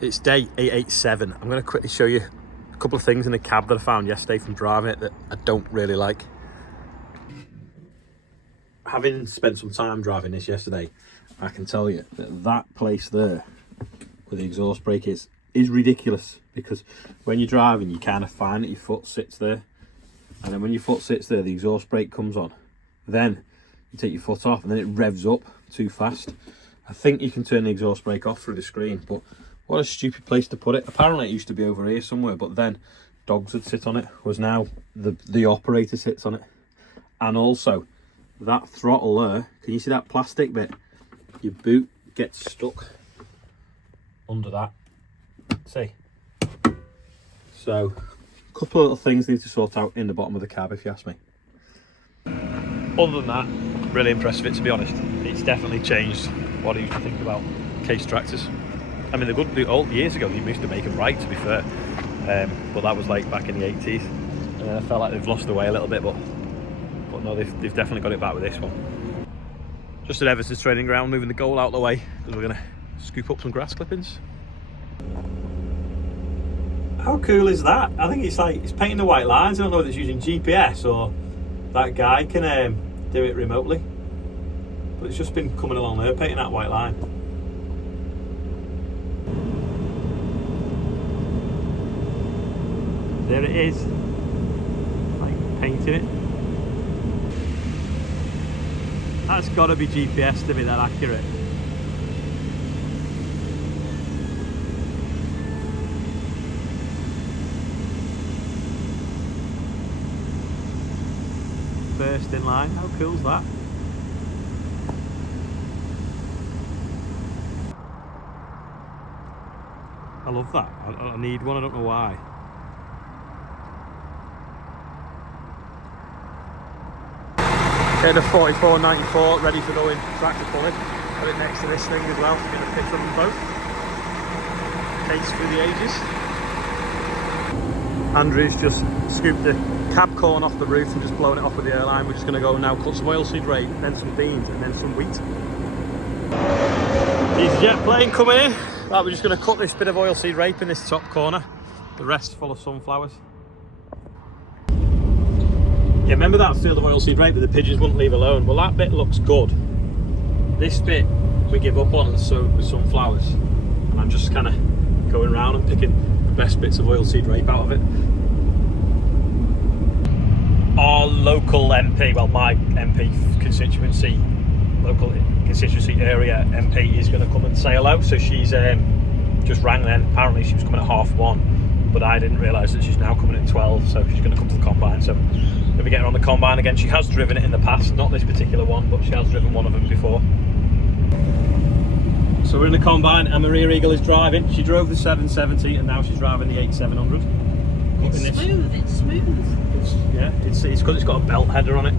It's day 887. I'm going to quickly show you a couple of things in the cab that I found yesterday from driving it that I don't really like. Having spent some time driving this yesterday, I can tell you that that place there where the exhaust brake is ridiculous, because when you're driving you kind of find that your foot sits there, and then when your foot sits there the exhaust brake comes on, then you take your foot off and then it revs up too fast. I think you can turn the exhaust brake off through the screen, but what a stupid place to put it. Apparently it used to be over here somewhere, but then dogs would sit on it, whereas now the operator sits on it. And also that throttle there, can you see that plastic bit? Your boot gets stuck under that. See? So a couple of little things need to sort out in the bottom of the cab, if you ask me. Other than that, really impressed with it, to be honest. It's definitely changed what I used to think about Case tractors. I mean, the old years ago, you used to make them right, to be fair, but that was like back in the 80s. And I felt like they've lost their way a little bit, but no, they've definitely got it back with this one. Just at Everton's training ground, moving the goal out of the way because we're going to scoop up some grass clippings. How cool is that? I think it's painting the white lines. I don't know whether it's using GPS or that guy can do it remotely, but it's just been coming along there painting that white line. There it is, like painting it. That's got to be GPS to be that accurate. First in line, how cool is that? I love that. I need one, I don't know why. Okay, the 4494 ready to go in tractor pulling. Got it next to this thing as well, going to pick them both. Case through the ages. Andrew's just scooped the cab corn off the roof and just blown it off with the airline. We're just going to go and now cut some oilseed rape, then some beans and then some wheat. EasyJet plane coming in. Right, we're just going to cut this bit of oilseed rape in this top corner. The rest full of sunflowers. Yeah, remember that field of oilseed rape that the pigeons wouldn't leave alone? Well, that bit looks good. This bit we give up on and sow with sunflowers. And I'm just kind of going around and picking the best bits of oilseed rape out of it. Our local MP, well, my MP constituency, local constituency area MP is going to come and say hello. So she's just rang then. Apparently she was coming at 1:30, but I didn't realise that she's now coming at 12. So she's going to come to the combine. So we'll be getting her on the combine again. She has driven it in the past, not this particular one, but she has driven one of them before. So we're in the combine and Maria Eagle is driving. She drove the 770 and now she's driving the 8700. It's smooth, it's smooth. It's because it's got a belt header on it.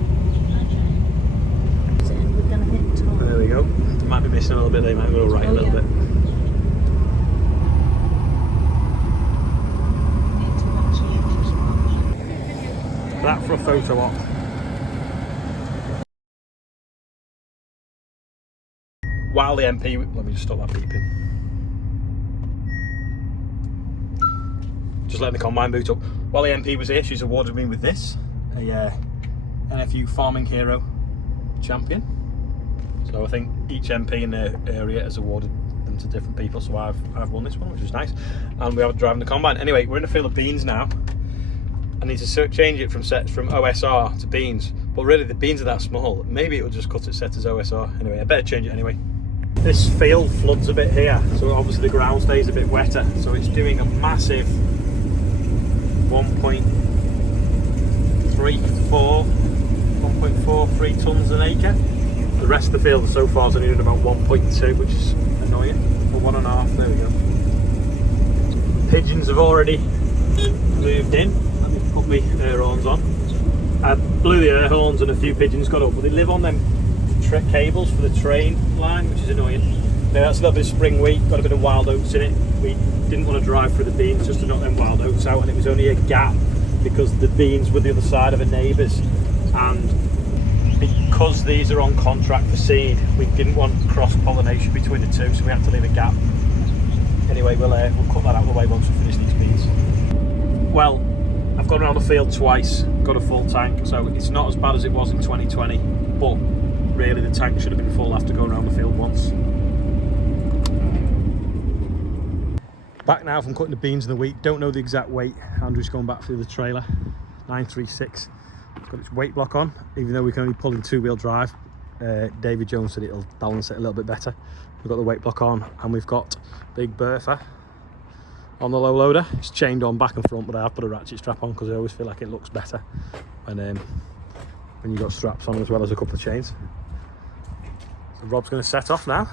So we're going to hit top. There we go. It might be missing a little bit, they might go right a little bit. That for a photo op. While the MP, let me just stop that beeping. Just letting the combine boot up. While the MP was here, she's awarded me with this, a NFU Farming Hero Champion. So I think each MP in the area has awarded them to different people. So I've won this one, which is nice. And we have driving the combine. Anyway, we're in a field of beans now. I need to change it from OSR to beans, but really the beans are that small. Maybe it will just cut it set as OSR. Anyway, I better change it anyway. This field floods a bit here, so obviously the ground stays a bit wetter. So it's doing a massive 1.43 tonnes an acre. The rest of the field so far is only doing about 1.2, which is annoying. Or 1.5, there we go. Pigeons have already moved in. Put my air horns on. I blew the air horns and a few pigeons got up, but they live on them cables for the train line, which is annoying. Now that's a little bit of spring wheat, got a bit of wild oats in it. We didn't want to drive through the beans just to knock them wild oats out, and it was only a gap because the beans were the other side of a neighbour's, and because these are on contract for seed, we didn't want cross-pollination between the two, so we had to leave a gap Anyway, we'll cut that out of the way once we finish these beans. Well, I've gone around the field twice, got a full tank, so it's not as bad as it was in 2020, but really the tank should have been full after going around the field once. Back now from cutting the beans in the wheat. Don't know the exact weight. Andrew's going back through the trailer. 936. It's got its weight block on, even though we can only pull in two-wheel drive. David Jones said it'll balance it a little bit better. We've got the weight block on, and we've got Big Bertha on the low loader. It's chained on back and front, but I have put a ratchet strap on because I always feel like it looks better when you've got straps on as well as a couple of chains. So Rob's going to set off now.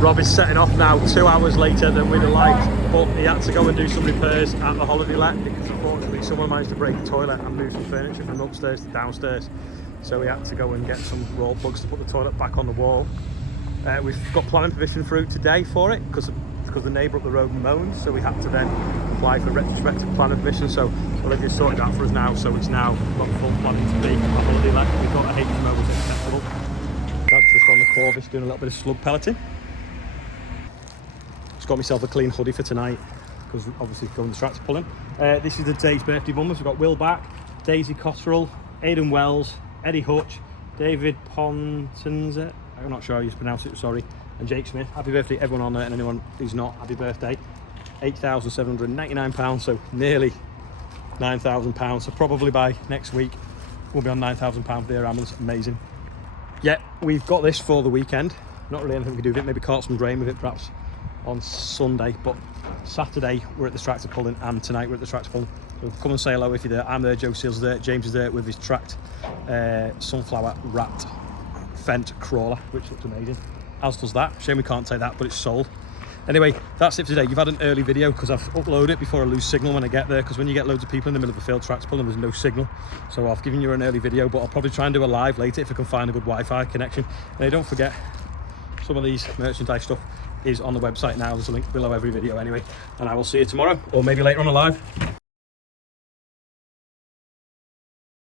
Rob is setting off now 2 hours later than we'd have liked, but he had to go and do some repairs at the holiday let because unfortunately someone managed to break the toilet and move some furniture from upstairs to downstairs. So we had to go and get some roll plugs to put the toilet back on the wall. We've got planning permission through today for it because the neighbour up the road moans, so we had to then apply for retrospective planning permission. So Olivia's sorted that for us now, so it's now got full planning to be a holiday let. We thought a HMO was acceptable. That's just on the Corvus doing a little bit of slug pelleting. Just got myself a clean hoodie for tonight because obviously going the tractor pulling. This is the day's birthday bummers. We've got Will back, Daisy Cotterill, Aidan Wells, Eddie Hutch, David Pontonze, I'm not sure how you pronounce it, sorry, and Jake Smith. Happy birthday everyone on there, and anyone who's not, happy birthday. £8,799, so nearly £9,000. So probably by next week we'll be on £9,000 beer ambulance. Amazing. Yeah, we've got this for the weekend. Not really anything we can do with it. Maybe caught some grain with it perhaps on Sunday, but Saturday we're at the tractor pulling, and tonight we're at the tractor pulling. So come and say hello if you're there. I'm there, Joe Seals is there, James is there with his tracked sunflower wrapped Fendt crawler, which looks amazing, as does that. Shame we can't take that, but it's sold. Anyway, that's it for today. You've had an early video because I've uploaded it before I lose signal when I get there, because when you get loads of people in the middle of the field tractor pulling, there's no signal. So I've given you an early video, but I'll probably try and do a live later if I can find a good Wi-Fi connection. And don't forget, some of these merchandise stuff is on the website now. There's a link below every video anyway, and I will see you tomorrow, or maybe later on a live.